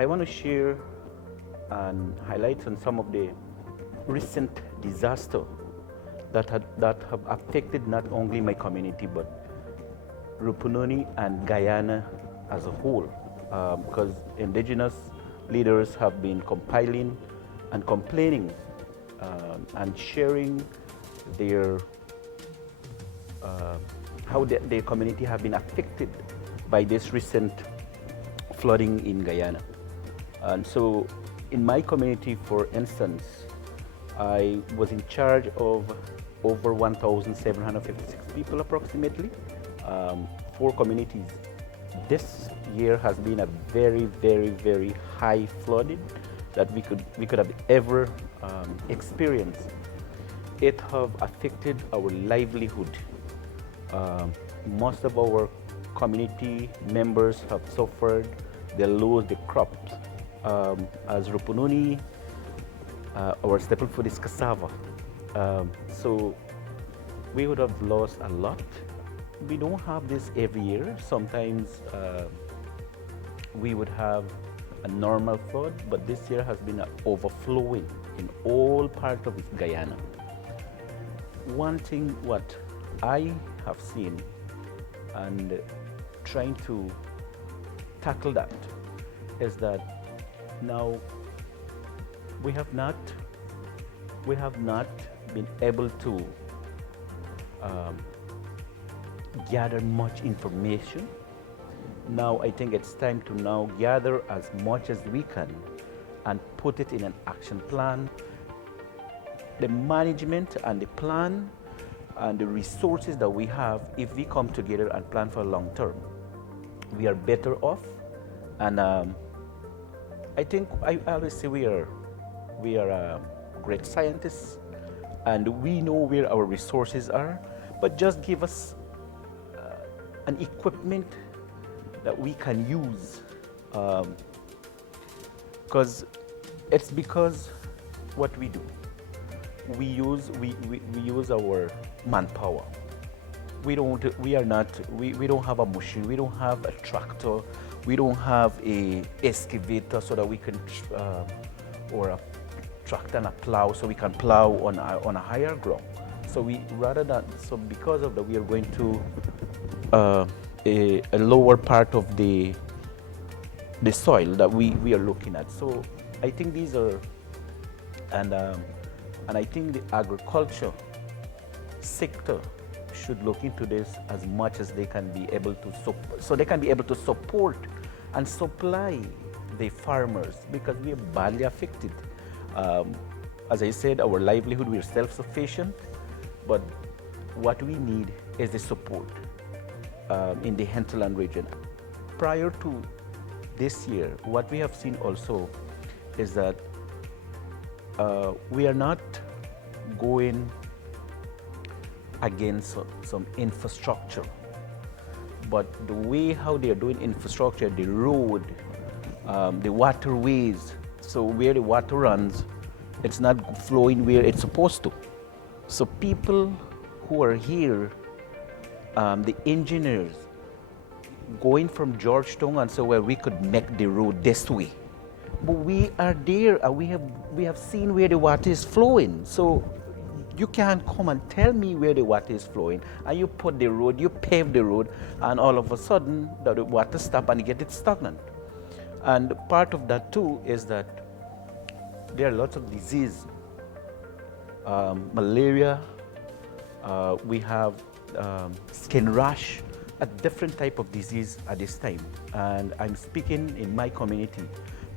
I want to share and highlight on some of the recent disasters that have affected not only my community but Rupununi and Guyana as a whole, because indigenous leaders have been compiling and complaining and sharing their how their community have been affected by this recent flooding in Guyana. And so in my community, for instance, I was in charge of over 1,756 people approximately, 4 communities. This year has been a very, very, very high flooding that we could have ever experienced. It have affected our livelihood. Most of our community members have suffered. They lose the crops. As Rupununi, our staple food is cassava. So we would have lost a lot. We don't have this every year. Sometimes we would have a normal flood, but this year has been overflowing in all parts of Guyana. One thing what I have seen and trying to tackle that is that now we have not been able to gather much information. Now I think it's time to now gather as much as we can and put it in an action plan. The management and the plan and the resources that we have, if we come together and plan for long term, we are better off. And I think I always say we are great scientists and we know where our resources are, but just give us an equipment that we can use, because what we do, we use our manpower. We don't have a machine, we don't have a tractor, we don't have a excavator so that we can or a tractor and a plow so we can plow on a higher ground. So because of that, we are going to a lower part of the soil that we are looking at. So I think these are, and I think the agriculture sector should look into this as much as they can be able to, so they can be able to support and supply the farmers, because we are badly affected. As I said, our livelihood, we are self-sufficient, but what we need is the support in the hinterland region. Prior to this year, what we have seen also is that we are not going against some infrastructure, but the way how they are doing infrastructure, the road, the waterways, so where the water runs, it's not flowing where it's supposed to. So people who are here, the engineers, going from Georgetown and so where we could make the road this way. But we are there and we have seen where the water is flowing. So you can't come and tell me where the water is flowing, and you put the road, you pave the road, and all of a sudden the water stop and you get it stagnant. And part of that too is that there are lots of disease, malaria, we have skin rash, a different type of disease at this time. And I'm speaking in my community,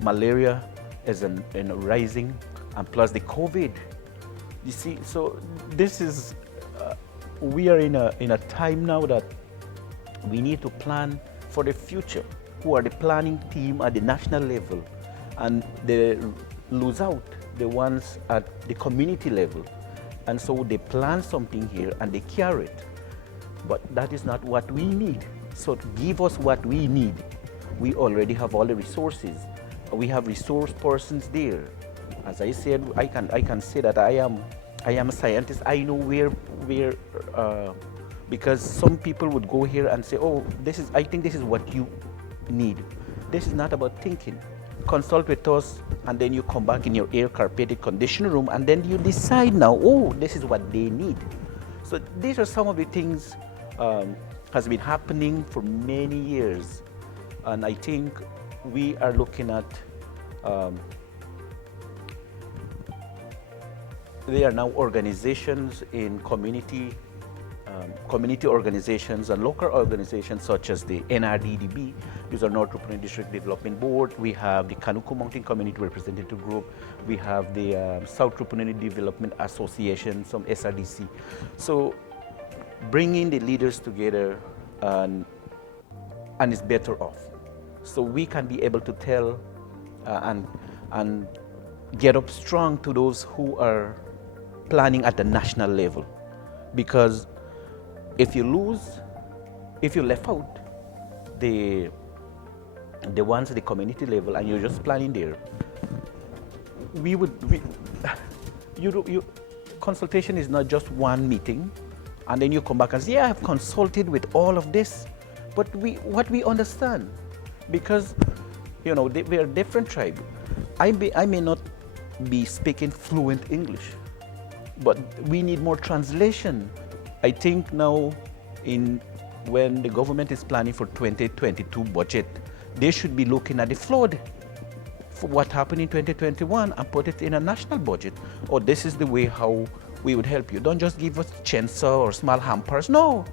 malaria is rising, and plus the COVID. You see, so this is, we are in a time now that we need to plan for the future, who are the planning team at the national level, and they lose out the ones at the community level. And so they plan something here and they carry it. But that is not what we need. So give us what we need. We already have all the resources. We have resource persons there. As I said, I can say that I am a scientist. I know where because some people would go here and say, oh, I think this is what you need. This is not about thinking. consult with us, and then you come back in your air carpeted conditioning room, and then you decide now, oh, this is what they need. So these are some of the things has been happening for many years, and I think we are looking at there are now organizations in community organizations and local organizations such as the NRDDB, these are North Rupununi District Development Board. We have the Kanuku Mountain Community Representative Group. We have the South Rupununi Development Association, some SRDC. So bringing the leaders together and is better off. So we can be able to tell and get up strong to those who are planning at the national level. Because if you left out the ones at the community level and you're just planning there, consultation is not just one meeting and then you come back and say, yeah, I've consulted with all of this. But what we understand, because we are different tribes. I may not be speaking fluent English, but we need more translation. I think now when the government is planning for 2022 budget, they should be looking at the flood for what happened in 2021 and put it in a national budget. Or this is the way how we would help you. Don't just give us chensa or small hampers. No,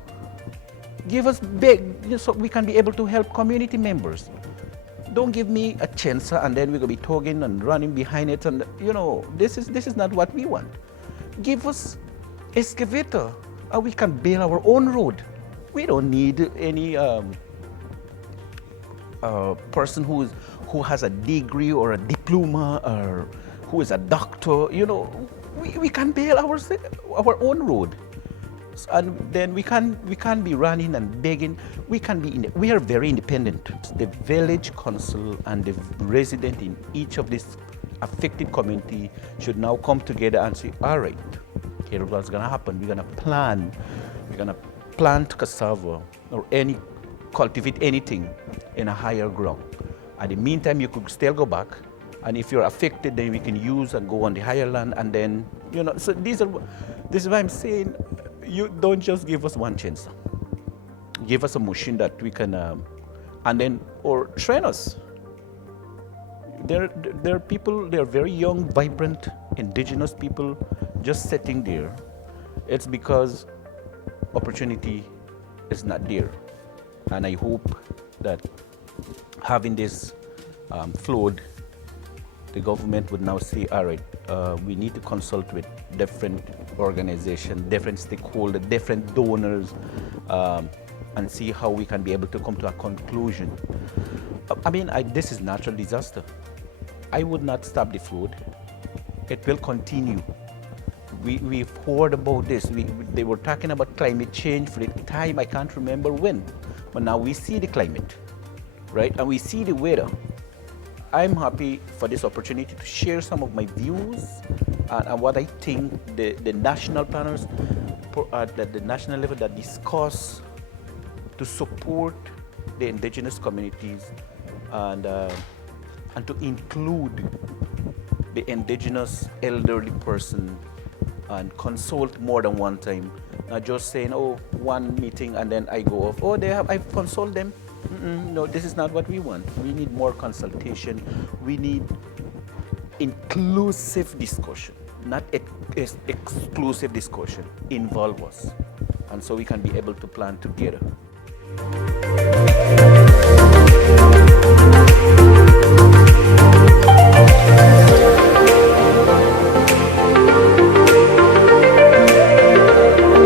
give us big, so we can be able to help community members. Don't give me a chensa and then we're going to be tugging and running behind it. And this is not what we want. Give us excavator and we can build our own road. We don't need any person who has a degree or a diploma or who is a doctor. We can build our own road, and then we can be running and begging. We are very independent. The village council and the resident in each of these affected community should now come together and say, all right, here's what's going to happen. We're going to plant cassava or cultivate anything in a higher ground. At the meantime, you could still go back, and if you're affected, then we can use and go on the higher land, and then So this is why I'm saying, you don't just give us one chance. Give us a machine that we can, or train us. There are people, they are very young, vibrant, indigenous people just sitting there. It's because opportunity is not there. And I hope that having this flood, the government would now say, all right, we need to consult with different organizations, different stakeholders, different donors, and see how we can be able to come to a conclusion. This is natural disaster. I would not stop the flood. It will continue. We've heard about this. They were talking about climate change for the time, I can't remember when. But now we see the climate, right? And we see the weather. I'm happy for this opportunity to share some of my views and what I think the national planners at the national level that discuss to support the indigenous communities and to include the indigenous elderly person and consult more than one time. Not just saying, oh, one meeting and then I go off. Oh, I've consulted them. No, this is not what we want. We need more consultation. We need inclusive discussion, not exclusive discussion. Involve us. And so we can be able to plan together.